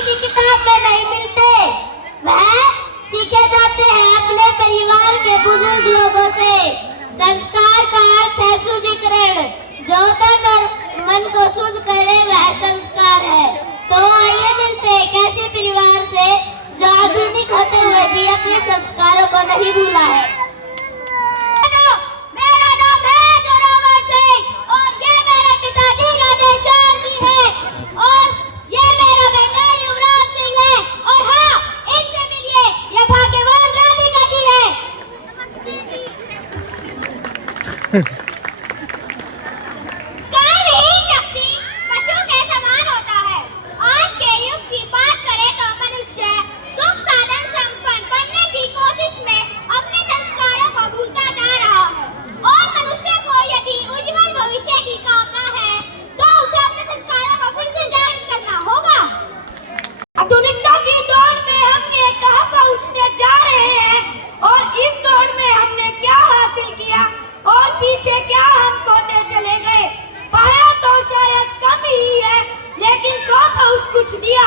किसी किताब में नहीं मिलते, वह सीखे जाते हैं अपने परिवार के बुजुर्ग लोगों से। संस्कार का अर्थ है शुद्धिकरण, जो तन और मन को शुद्ध करे वह संस्कार है। तो आइए मिलते हैं एक ऐसे परिवार से जो आधुनिक होते हुए भी अपने संस्कारों को नहीं भूला है। मेरा नाम है जोरावर सिंह और ये मेरे पिताजी राधेश्याम जी है और ये मेरा बेटा युवराज सिंह है और हाँ, इनसे मिलिए, ये भाग्यवान राधिका जी है। नमस्ते जी। कालहीन व्यक्ति पशु के समान होता है। आज के युग की बात करें तो मनुष्य सुख साधन संपन्न बनने की कोशिश में अपने संस्कारों को भूलता जा रहा है और मनुष्य को यदि उज्जवल भविष्य की कामना है तो उसे अपने संस्कारों को फिर से जागृत करना होगा। आधुनिकता की दौड़ में हमने कहां पहुंचते जा रहे हैं और इस दौड़ में हमने क्या हासिल किया और पीछे क्या हम खोते चले गए। पाया तो शायद कम ही है, लेकिन को बहुत कुछ दिया।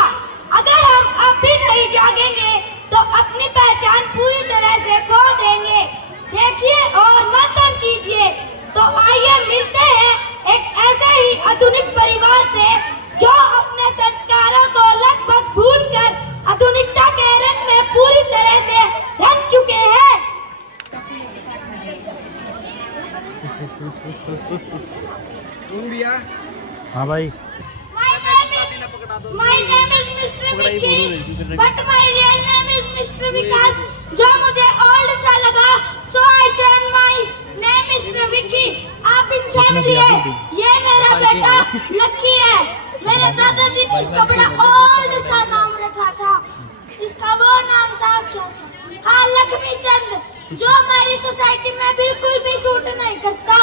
अगर हम अब भी नहीं जागेंगे तो अपनी पहचान पूरी तरह से खो देंगे। देखिए और मंथन कीजिए। तो आइए मिलते हैं एक ऐसे ही आधुनिक परिवार से जो अपने संस्कारों को लगभग भूलकर आधुनिकता के रंग में पूरी तरह से रंग चुके हैं। हाँ भाई। My name is Mr. Vicky, but my real name is Mr. विकास। जो मुझे ओल्ड सा लगा, so I changed my name Mr. Vicky। आप इनसे मिलिए, ये मेरा बेटा लक्की है। मेरे दादाजी ने इसका बड़ा ओल्ड सा नाम रखा था। इसका वो नाम था क्या? हाँ, लक्ष्मी चंद, जो हमारी सोसाइटी में बिल्कुल भी सूट नहीं करता।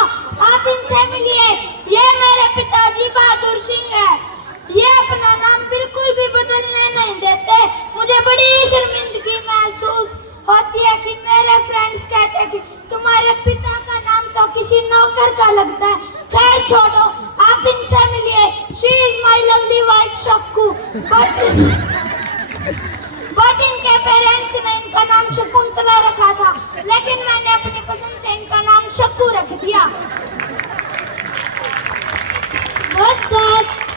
आप इनसे मिलिए, ये मेरे पिताजी बहादुर सिंह है। ये अपना नाम बिल्कुल भी बदलने नहीं देते। मुझे बड़ी शर्मिंदगी महसूस होती है कि मेरे फ्रेंड्स कहते हैं कि तुम्हारे पिता का नाम तो किसी नौकर का लगता है। खैर छोड़ो, आप इनसे मिलिए। She is my lovely wife Shakku, but इनके पेरेंट्स ने इनका नाम शकुंतला रखा था, लेकिन मैंने अपनी पसंद से इनका नाम शक्कू रख दिया।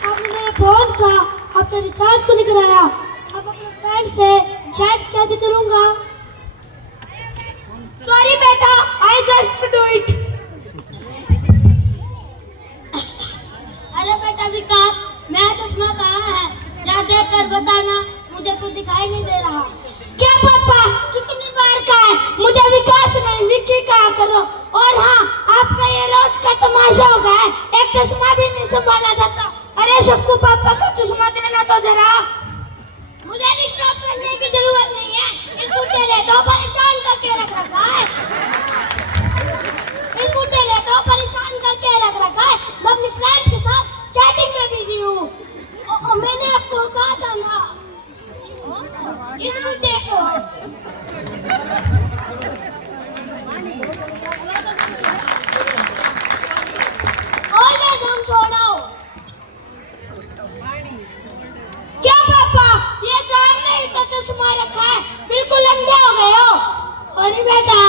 आपने मेरे फोन का अब तो रिचार्ज को नहीं कराया। अब अपने फ्रेंड से चैट कैसे करूंगा? सॉरी बेटा, आई जस्ट डू इट। अरे बेटा विकास, मेरा चश्मा कहाँ है? जा देख कर बताना, मुझे तो दिखाई नहीं दे रहा। क्या पापा, कितनी बार कहा है मुझे विकास नहीं विक्की कहा करो। और हाँ, आपका ये रोज का तमाशा हो गया है, एक चश्मा भी नहीं संभाला जाता। अरे शक्कू, पापा का चश्मा देना तो जरा। मुझे डिस्टर्ब करने की जरूरत नहीं है। इस बुड्ढे ने तो परेशान करके रख रखा है। इस बुड्ढे ने तो परेशान करके रख रखा है। मैं अपनी फ्रेंड्स के साथ चैटिंग में बिजी हूँ। मैंने आपको कहा था ना, इस बुड्ढे को ओल्ड एज होम छोड़ो। क्या पापा, ये सामने ही तो चश्मा रखा है, बिल्कुल अंधे हो गए हो। अरे बेटा,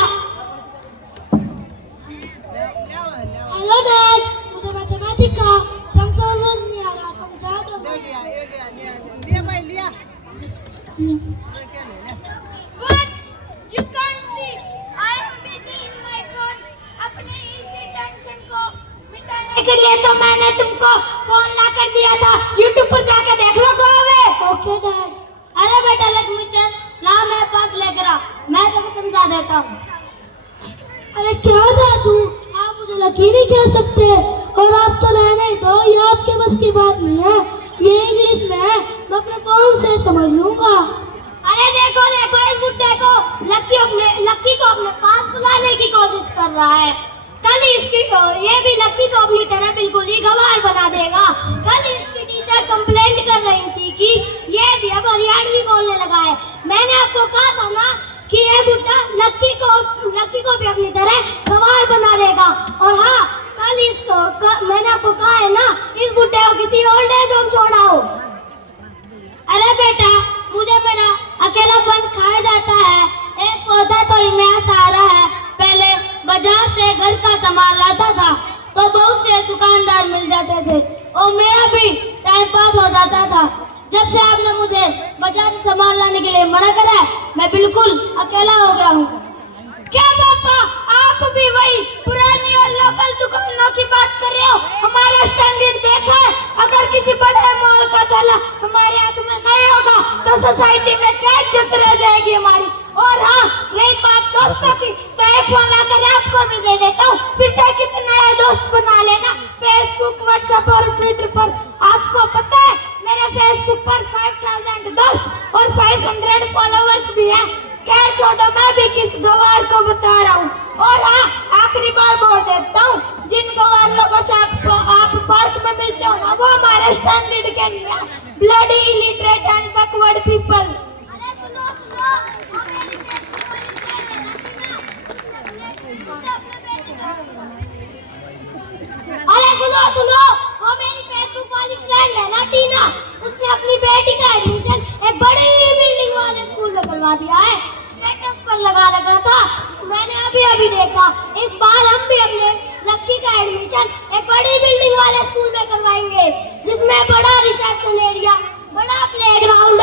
हेलो डैड, मुझे मैथमेटिक्स का सम समझ नहीं आ रहा, समझा दो। But you can't see, I am busy in my phone। अपनी इसी टेंशन को मिटाने के लिए तो मैंने तुमको फोन ला कर दिया था। YouTube पर जाकर देख लो गोवे। Okay dad. अरे बेटा लक्ष्मी चंद, ला मेरे पास लेकर आ, मैं तुम्हें समझा देता हूँ। अरे क्या दादू, आप मुझे लकी नहीं कह सकते और आप तो रहने ही दो, ये आपके बस की बात नहीं है। ये इंग्लिश में है, मैं अपने फोन से समझ लूंगा। अरे देखो देखो, इस बुड्ढे को लक्की को अपने पास बुलाने की कोशिश कर रहा है। कल इसकी और ये भी लक्की को अपनी तरह बिल्कुल ही गंवार बना देगा। कल इसकी टीचर कंप्लेंट कर रही थी कि ये भी अब हरियाणवी बोलने लगा है। मैंने आपको कहा था ना कि ये बुड्ढा लक्की को भी अपनी तरह गंवार बना देगा। और हाँ, मैंने आपको कहा है ना, इस बुड्ढे को किसी ओल्ड एज होम छोड़ाओ। अरे बेटा, कोई नया सहारा है। पहले बाजार से घर का सामान लाता था तो बहुत से दुकानदार मिल जाते थे और मेरा भी टाइम पास हो जाता था। जब से आपने मुझे बाजार से सामान लाने के लिए मना करा है, मैं बिल्कुल अकेला हो गया हूँ। क्या पापा, आप भी वही पुरानी और लोकल दुकानों की बात कर रहे हो? हमारा स्टैंडर्ड देखा है, अगर किसी बड़े मॉल का ताला हमारे हाथ में नहीं होगा तो सोसाइटी में क्या इज्जत रह जाएगी हमारी। और हाँ, रही बात दोस्तों की, तो एक फोन आकर आपको भी दे देता हूँ, फिर चाहे कितने नए दोस्त बना लेना फेसबुक, व्हाट्सएप और ट्विटर पर। आपको पता है मेरे फेसबुक पर 5000 दोस्त और 500 फॉलोवर्स भी हैं। खैर छोड़ो, मैं भी किस गवार को बता रहा हूँ। और हाँ, आखिरी बार बोल देता हूँ, जिन गवार लोगों से आप पार्क में मिलते हो ना, वो हमारे स्टैंडर्ड के नहीं है। Bloody illiterate and backward people. अरे सुनो, वो मेरी फेसबुक वाली फ्रेंड है ना टीना, उसने अपनी बेटी का एडमिशन एक बड़ी बिल्डिंग वाले स्कूल में करवा दिया है। स्टेटस पर लगा रखा था, मैंने अभी देखा। इस बार हम भी अपने लक्की का एडमिशन एक बड़ी बिल्डिंग वाले स्कूल में करवाएंगे, जिसमें बड़ा रिसेप्शन एरिया, बड़ा प्लेग्राउंड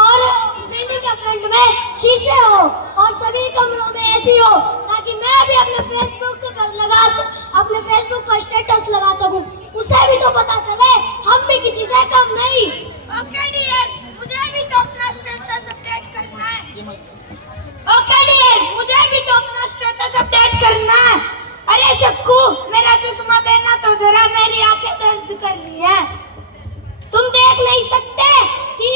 और बिल्डिंग के फ्रंट में शीशे हो और सभी कमरों में एसी हो, ताकि मैं भी अपने फेसबुक पर स्टेटस लगा सकूं। उसे भी तो पता चले हम भी किसी से कम नहीं। ओके डियर, मुझे भी तो अपना स्टेटस अपडेट करना है। ओके डियर, मुझे भी तो अपना स्टेटस अपडेट करना है। अरे शक्कू, मेरा चश्मा देना तो जरा, मेरी आंखें दर्द कर रही है। तुम देख नहीं सकते कि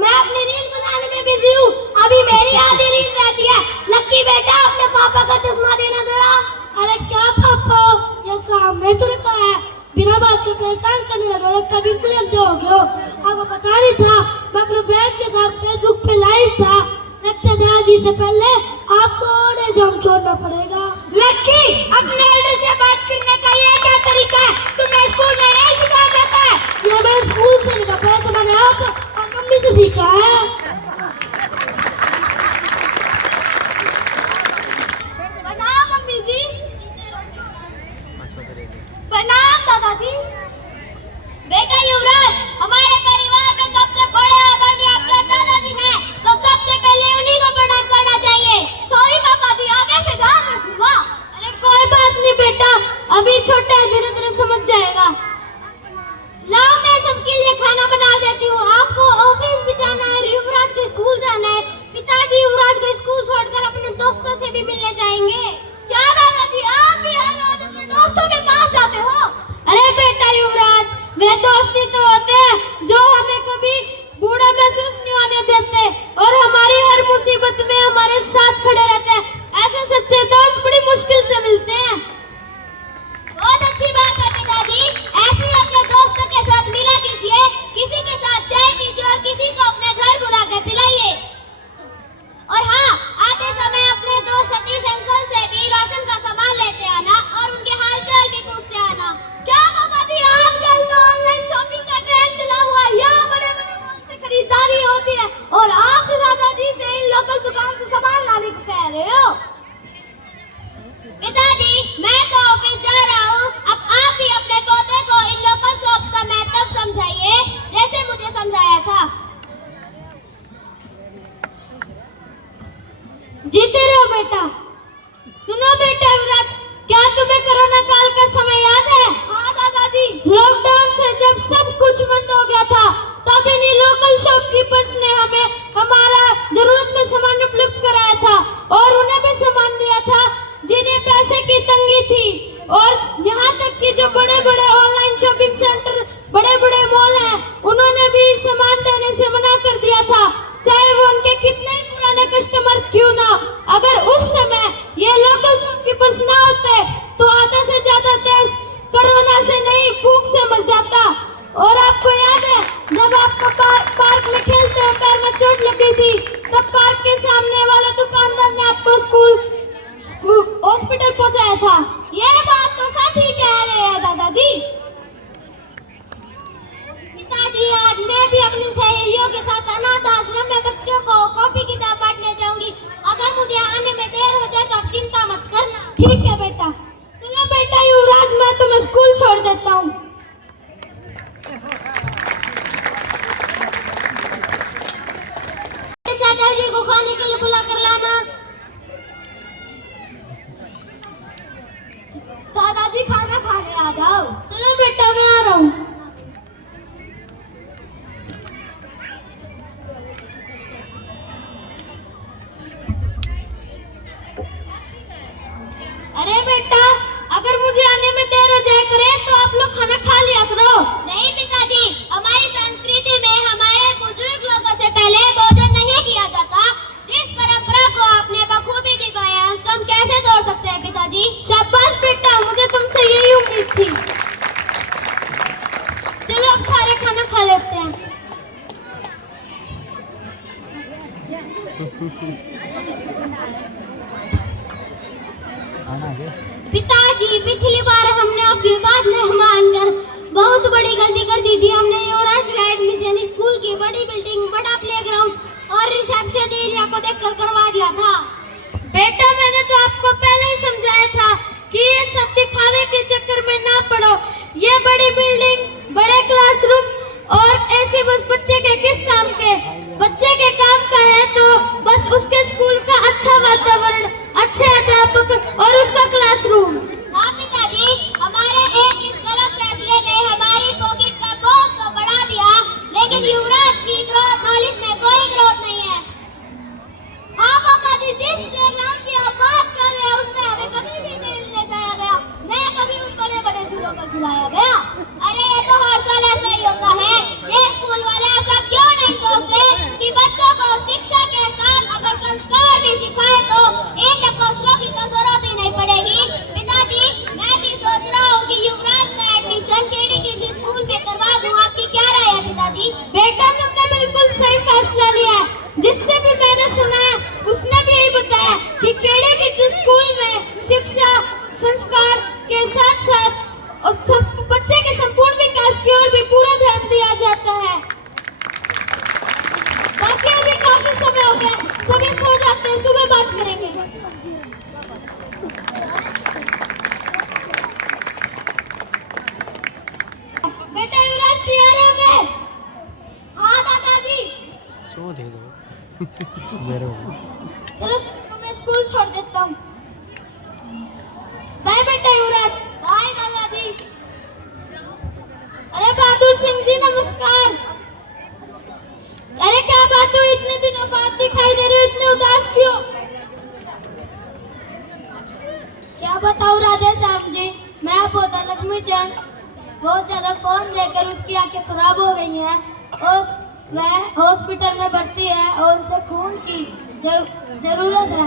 मैं अपनी रील बनाने में बिजी हूँ, अभी मेरी आधी रील रहती है। लक्की बेटा, अपने पापा का चश्मा देना जरा। अरे क्या पापा, ये सामने तो रखा है, बिना बात के परेशान करने लगा। कभी अंधे हो गए हो, आपको पता नहीं था मैं अपने फ्रेंड के साथ फेसबुक पे लाइव था। लगता था जी से पहले आपको और एग्जाम छोड़ना पड़ेगा। लक्की, अपने एल्डर से बात करने का ये क्या तरीका है? तुम्हें स्कूल में यही सिखाया जाता है? ये मैं स्कूल से नहीं पढ़ा, तो मैंने आप और मम्मी से सीखा है। प्रणाम मम्मी जी। प्रणाम दादाजी। बेटा युवराज, हमारे परिवार में सबसे बड़े आदरणीय आपके दादाजी हैं, तो सबसे पहले उन्हीं को प्रणाम करना चाहिए। सॉरी पापा जी, आगे से ध्यान रखूंगा। अरे कोई बात नहीं बेटा, अभी छोटा है, धीरे धीरे समझ जाएगा। लाओ, मैं सबके लिए खाना बना देती हूँ। आपको ऑफिस भी जाना है, युवराज को स्कूल जाना है। पिताजी युवराज को स्कूल छोड़कर अपने दोस्तों से भी मिलने जाएंगे। क्या दादाजी, आप भी हर रोज अपने दोस्तों के पास जाते हो? अरे बेटा युवराज, वे दोस्ती तो होते हैं जो हमें कभी बूढ़ा महसूस नहीं होने देते और हमारी हर मुसीबत में हमारे साथ खड़े रहते हैं। ऐसे सच्चे दोस्त बड़ी मुश्किल से मिलते हैं। बहुत अच्छी बात है पिताजी, ऐसे ही अपने दोस्तों के साथ मिला कीजिए, किसी के साथ चाय पीजिए और किसी को अपने घर बुला कर पिलाइए। और हाँ, आते समय अपने दोस्त सतीश अंकल से भी राशन का सामान लेते आना और उनके हालचाल भी पूछते आना। क्या पापा जी, आजकल तो ऑनलाइन शॉपिंग का ट्रेंड चला हुआ है, यहाँ बड़े-बड़े मॉल से खरीदारी होती है और आप दादाजी से इन लोकल दुकान से सामान लाने को कह रहे हो? पिताजी, मैं तो ऑफिस जा रहा हूँ, अब आप भी अपने पोते को इन लोकल शॉप्स का महत्व समझाइए, जैसे मुझे समझाया था। जीते रहो बेटा। सुनो बेटा युवराज, क्या तुम्हें कोरोना काल का समय याद है? हाँ दादाजी। लॉकडाउन से जब सब कुछ बंद हो गया था, तब इन्हीं लोकल शॉपकीपर्स ने हमें हमारा जरूरत का सामान उपलब्ध कराया था और उन्हें भी सामान दिया था जिन्हें पैसे की तंगी थी। और यहाँ तक कि जो बड़े बड़े ऑनलाइन शॉपिंग सेंटर, बड़े बड़े मॉल हैं, उन्होंने भी सामान देने से मना कर दिया था, चाहे वो उनके कितने ही पुराने कस्टमर क्यों ना। अगर उस समय ये लोकल शॉपकीपर्स ना होते तो आधा से ज्यादा देश कोरोना से नहीं, भूख से मर जाता। और आपको याद है, जब आपको पार्क में खेलते हुए पैर में चोट लग गई थी, तब पार्क के सामने वाला दुकानदार ने आपको हॉस्पिटल पहुंचाया था। ये बात तो सच ही कह रहे हैं दादाजी। पिताजी, आज मैं भी अपनी सहेलियों के साथ अनाथ आश्रम में बच्चों को कॉपी किताब बांटने जाऊंगी। अगर मुझे आने में ठीक है बेटा। चलो बेटा युवराज, मैं तुम्हें स्कूल छोड़ देता हूँ। चाचा जी को खाने के लिए बुला कर लाना। दादाजी खाना खाने आ जाओ। चलो बेटा, मैं आ रहा हूँ। अरे बेटा, अगर मुझे आने में देर हो जाए करे तो आप लोग खाना खा लिया करो। नहीं पिताजी, हमारी संस्कृति में हमारे बुजुर्ग लोगों से पहले भोजन नहीं किया जाता। जिस परंपरा को आपने बखूबी निभाया है, उसको हम कैसे तोड़ सकते हैं पिताजी? शाबाश बेटा, मुझे तुमसे यही उम्मीद थी। चलो अब सारे खाना खा लेते हैं। पिताजी, पिछली बार हमने आपकी बात नहीं मानकर बहुत बड़ी गलती कर दी थी। हमने युवराज का एडमिशन स्कूल की बड़ी बिल्डिंग, बड़ा प्लेग्राउंड और रिसेप्शन एरिया को देखकर करवा दिया था। बेटा, मैंने तो आपको पहले ही समझाया था कि ये सब दिखावे के चक्कर में ना पड़ो। ये बड़ी बिल्डिंग, बड़े क्लासरूम और ऐसी बस बच्चे के किस काम के? बच्चे के काम का है तो बस उसके स्कूल का अच्छा वातावरण, अच्छे अध्यापक और उसका क्लासरूम। हाँ पिताजी, हमारे एक इस गलत फैसले ने हमारी पॉकेट का बोझ तो बढ़ा दिया, लेकिन युवराज की ग्रोथ नॉलेज में कोई ग्रोथ नहीं है। हाँ पापा जी, जिस प्लेग्राउंड की आप बात कर रहे हैं उसमें हमें कभी भी नहीं ले जाया गया, न कभी उन बड़े बड़े झूलों पर झुलाया गया। अरे ये तो हर साल ऐसा ही होता है। ये स्कूल वाले ऐसा क्यों नहीं सोचते कि बच्चों को शिक्षा के साथ अगर संस्कार भी सिखाए तो इन नकोसरों की तो जरूरत ही नहीं पड़ेगी। पिताजी, मैं भी सोच रहा हूँ कि युवराज का एडमिशन केडी किसी स्कूल में करवा दूँ। आपकी क्या राय है पिताजी? बेटा, तुमने बिल्कुल सही फैसला लिया है। जिससे भी मैंने सुना है उसने भी यही बताया कि केडी किसी स्कूल में शिक्षा, संस्कार के साथ साथ और बच्चे के संपूर्ण विकास की ओर भी पूरा ध्यान दिया जाता है। बाकी अभी काफी समय हो गया, सभी सो जाते हैं, सुबह बात करेंगे। बेटा युवराज, तैयार हो गए? हाँ दादाजी। सो दे दो। चलो मैं स्कूल छोड़ देता हूँ। बाय बेटा युवराज। बाय दादाजी। अरे बहादुर सिंह जी, नमस्कार। अरे क्या बात हुई, इतने दिनों बाद दिखाई दे रहे हो, इतने उदास क्यों? क्या बताऊँ राधे श्याम जी, मैं पोता लक्ष्मी चंद बहुत ज्यादा फोन लेकर उसकी आंखें खराब हो गई हैं और वह हॉस्पिटल में भर्ती है और उसे खून की जरूरत है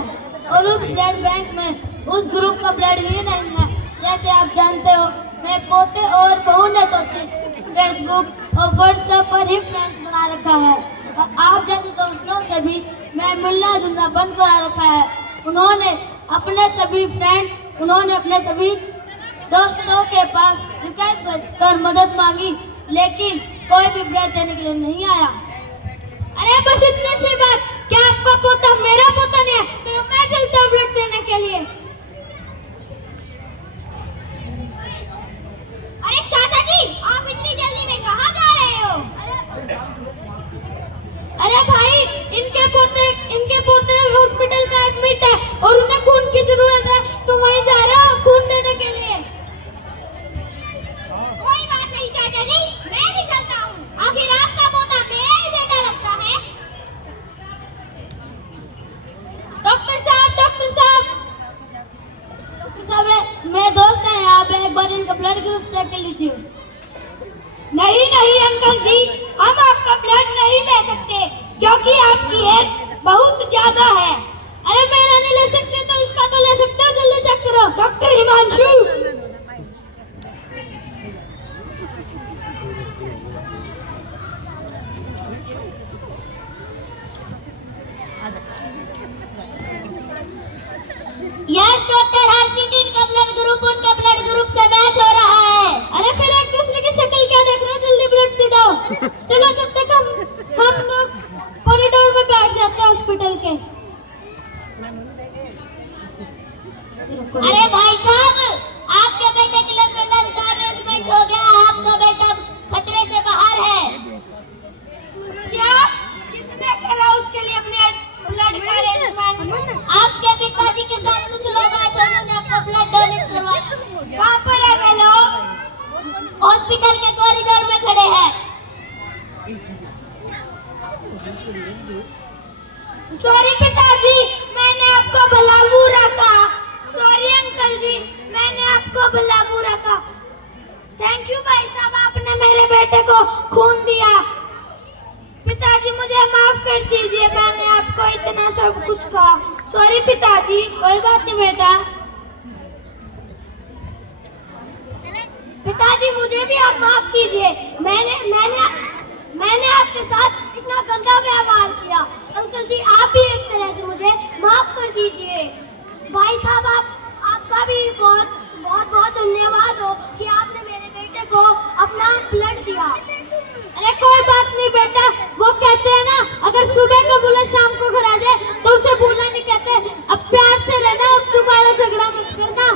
और उस ब्लड बैंक में उस ग्रुप का ब्लड ही नहीं है। जैसे आप जानते हो, मैं पोते और बहू ने तो सिर्फ फेसबुक और व्हाट्सएप पर ही फ्रेंड्स बना रखा है और आप जैसे दोस्तों से भी मैं मिलना जुलना बंद करा रखा है। उन्होंने अपने सभी दोस्तों के पास रिक्वेस्ट कर मदद मांगी, लेकिन कोई भी ब्लड देने के लिए नहीं आया। अरे बस इतनी सी बात, क्या आपका पोता मेरा पोता नहीं है? चलो मैं चलता हूँ ब्लड देने के लिए। अरे चाचा जी, आप इतनी जल्दी में कहाँ जा रहे हो? अरे भाई, इनके पोते हॉस्पिटल में एडमिट है और उन्हें खून की जरूरत है, तो वहीं जा रहे हो खून देने के लिए। कोई बात नहीं चाचा जी, मैं भी चलता हूँ। आखिर आपका पोता मेरा ही बेटा लगता है। डॉक्टर साहब, मेरे दोस्त हैं यहाँ पे, एक बार इनका ब्लड ग्रुप चेक कर लीजिए। नहीं अंकल जी, हम आपका ब्लड नहीं ले सकते क्योंकि आपकी एज बहुत ज्यादा है। अरे मेरा नहीं ले सकते तो इसका तो ले सकते हो, जल्दी चेक करो। डॉक्टर हिमांशु। यस डॉक्टर, हर्षित इनका ब्लड ग्रुप उनके ब्लड ग्रुप से मैच हो रहा है। अरे फिर एक दूसरे की शक्ल क्या देख रहे हो, जल्दी ब्लड चढ़ाओ। चलो जब तक हम लोग कॉरिडोर में बैठ जाते हैं हॉस्पिटल के। अरे सॉरी पिताजी, मैंने आपको भला बुरा कहा। सॉरी अंकल जी, मैंने आपको भला बुरा कहा। थैंक यू भाई साहब, आपने मेरे बेटे को खून दिया। पिताजी मुझे माफ कर दीजिए, मैंने आपको इतना सब कुछ कहा। सॉरी पिताजी। कोई बात नहीं बेटा। पिताजी मुझे भी आप माफ कीजिए, मैंने आपके साथ इतना गंदा व्यवहार किया। अंकल जी आप भी एक तरह से मुझे माफ कर दीजिए। भाई साहब आपका भी बहुत बहुत बहुत धन्यवाद हो कि आपने मेरे बेटे को अपना ब्लड दिया। अरे कोई बात नहीं बेटा, वो कहते हैं ना, अगर सुबह को बुला शाम को घर आ जाए तो उसे बुला नहीं कहते। अब प्यार से रहना, अब दोबारा झगड़ा मत करना।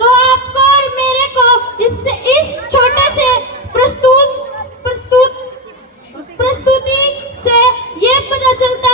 तो आपको और मेरे को इस छोटे से प्रस्तुति से ये पता चलता